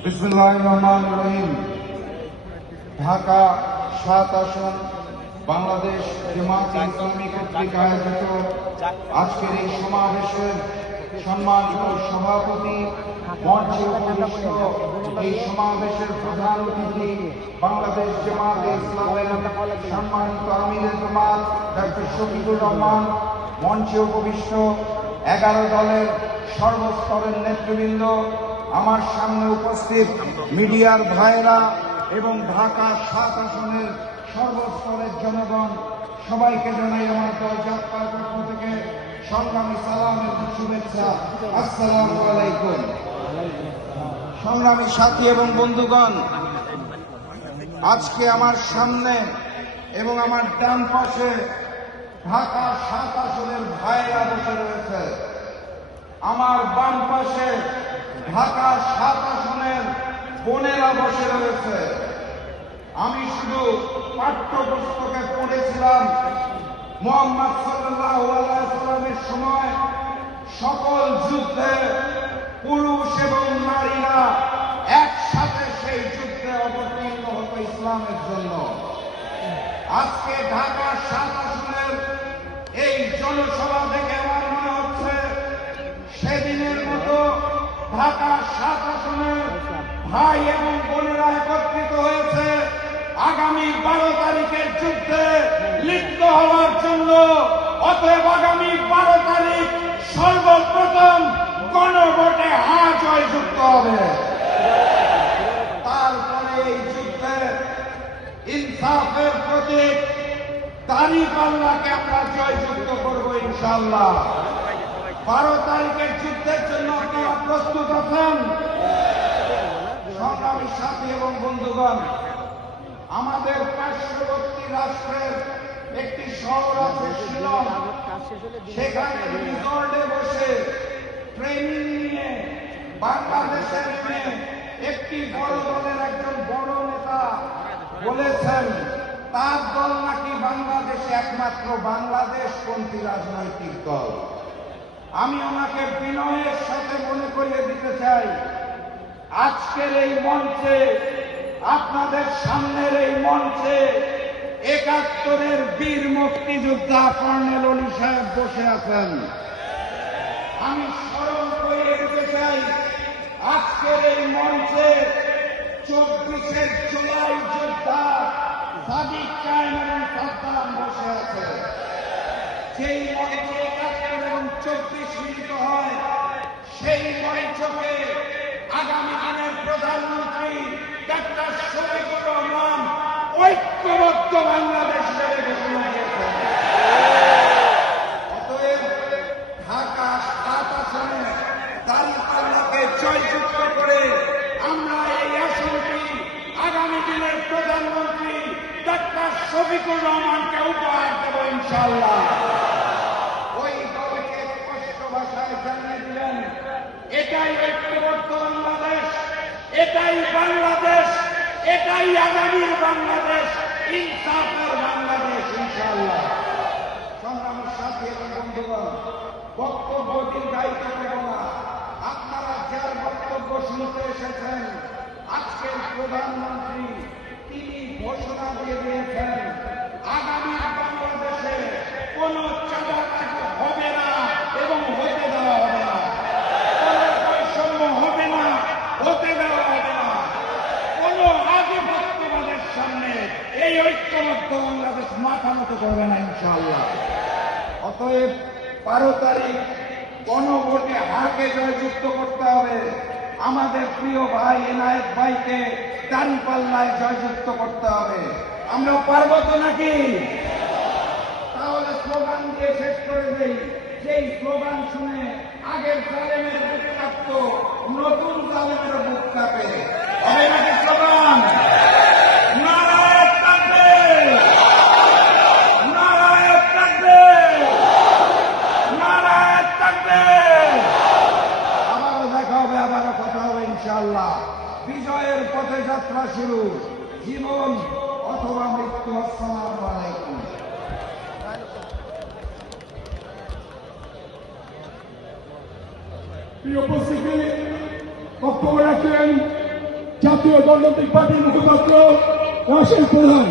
বিসমিল্লাহির রহমানির রহিম। ঢাকা ৭ আসন বাংলাদেশ জামায়াতে ইসলামী কর্তৃক আয়োজিত আজকের এই সমাবেশের সম্মানিত সভাপতি, মঞ্চে উপবিষ্ট এই সমাবেশের প্রধান অতিথি বাংলাদেশ জামায়াতে ইসলামের সম্মানিত আমিরে জামাত ডক্টর শফিকুর রহমান, মঞ্চে উপবিষ্ট 11 দলের সর্বস্তরের নেতৃবৃন্দ, আমার সামনে উপস্থিত মিডিয়ার ভাইয়েরা এবং ঢাকা ৭ আসনের সর্বস্তরের জনগণ, সবাইকে জানাই আমার দল যাত্রার পক্ষ থেকে সংগ্রামী সালাম এবং শুভেচ্ছা। আসসালামু আলাইকুম। সংগ্রামী সাথী এবং বন্ধুগণ, আজকে আমার সামনে এবং আমার ডান পাশে ঢাকা ৭ আসনের ভাইয়েরা বসে রয়েছে, আমার বাম পাশে ঢাকা ৭ আসনের বোনেরা বসে রয়েছে। আমি শুধু পাঠ্যপুস্তকে পড়েছিলাম মুহাম্মদ সাল্লাল্লাহু আলাইহি ওয়াসাল্লামের সময় সকল যুদ্ধে পুরুষ এবং নারীরা একসাথে সেই যুদ্ধে অবতীর্ণ হতো ইসলামের জন্য। আজকে ঢাকা ৭ আসনের এই জনসভা দেখে আমার মনে হচ্ছে সেদিনের মতো ঢাকা ৭ আসনের ভাই এবং বোনেরা একত্রিত হয়েছে আগামী 12 তারিখের যুদ্ধে লিপ্ত হওয়ার জন্য। অতএব আগামী 12 তারিখ সর্বপ্রথম গণভোটে হ্যাঁ জয়যুক্ত হবে। তারপরে এই যুদ্ধে ইনসাফের প্রতীক দাঁড়িপাল্লাকে আমরা জয়যুক্ত করব ইনশাআল্লাহ। 12 তারিখের যুদ্ধের জন্য আপনারা প্রস্তুত আছেন? সংগ্রামী সাথী এবং বন্ধুগণ, আমাদের পার্শ্ববর্তী রাষ্ট্রের একটি শহর আছে শিলং, সেখানে রিসর্টে বসে ট্রেনিং নিয়ে বাংলাদেশের মেয়ে একটি বড় দলের একজন বড় নেতা বলেছেন তার দল নাকি বাংলাদেশে একমাত্র বাংলাদেশপন্থী রাজনৈতিক দল। আমি ওনাকে বিনয়ের সাথে মনে করিয়ে দিতে চাই, আজকের এই মঞ্চে, আপনাদের সামনের এই মঞ্চে ৭১-এর বীর মুক্তিযোদ্ধা কর্নেল অলি সাহেব বসে আছেন। আমি স্মরণ করিয়ে দিতে চাই, আজকের এই মঞ্চে 24-এর জুলাই যোদ্ধা সাদিক কায়েম এবং সাদ্দাম বসে আছে। সেই মঞ্চে ৭১ এবং 24 মিলিত হয়, সেই মঞ্চকে আগামী দিনের প্রধানমন্ত্রী ডক্টর শফিকুর রহমান ঐক্যবদ্ধ বাংলাদেশ হিসেবে ঘোষণা দিয়েছেন। অতএব ঢাকা ৭ আসনে দাঁড়িপাল্লাকে জয়যুক্ত করে আমরা এই আসনটি আগামী দিনের প্রধানমন্ত্রী ডক্টর শফিকুর রহমানকে উপহার দেব ইনশাআল্লাহ। ওই দলকে স্পষ্ট ভাষায় জানিয়ে দিলেন, এটাই ঐক্যবদ্ধ বাংলাদেশ, এটাই বাংলাদেশ, এটাই আগামীর বাংলাদেশ, ইনসাফের বাংলাদেশ ইনশাআল্লাহ। সংগ্রামের সাথী এবং বন্ধুগণ, বক্তব্য দীর্ঘায়িত করব না। আপনারা যার বক্তব্য শুনতে এসেছেন, আজকের প্রধানমন্ত্রী তিনি ঘোষণা দিয়ে দিয়েছেন আগামী বাংলাদেশে কোন চাঁদাবাজি হবে না এবং হতে দেওয়া হবে না, কোন বৈষম্য হবে না, হতে দেওয়া হবে না, কোন আধিপত্যবাদের সামনে এই ঐক্যবদ্ধ বাংলাদেশ মাথা মতো করবে না ইনশাআল্লাহ। অতএব 12 তারিখ গণভোটে হাকে জয়যুক্ত করতে হবে। আমাদের প্রিয় ভাই এনায়েত ভাইকে দাঁড়িপাল্লায় জয়যুক্ত করতে হবে। আমরা পারবো তো নাকি? তাহলে স্লোগান দিয়ে শেষ করে দেই। যেই স্লোগান শুনে আগের জালেমের বুক কাঁপত, নতুন জালেমের বুক কাঁপে। হবে নাকি স্লোগান? নারায়ে তাকবীর, নারায়ে তাকবীর, নারায়ে তাকবীর। আবারও দেখা হবে, আবারও কথা হবে ইনশাআল্লাহ। বিজয়ের পথে যাত্রা শুরু, জীবন অথবা মৃত্যু। আসসালামু আলাইকুম। প্রিয় উপস্থিতি, বক্তব্য রাখেন জাতীয় গণতান্ত্রিক পার্টির মুখপাত্র রাশেদ প্রধান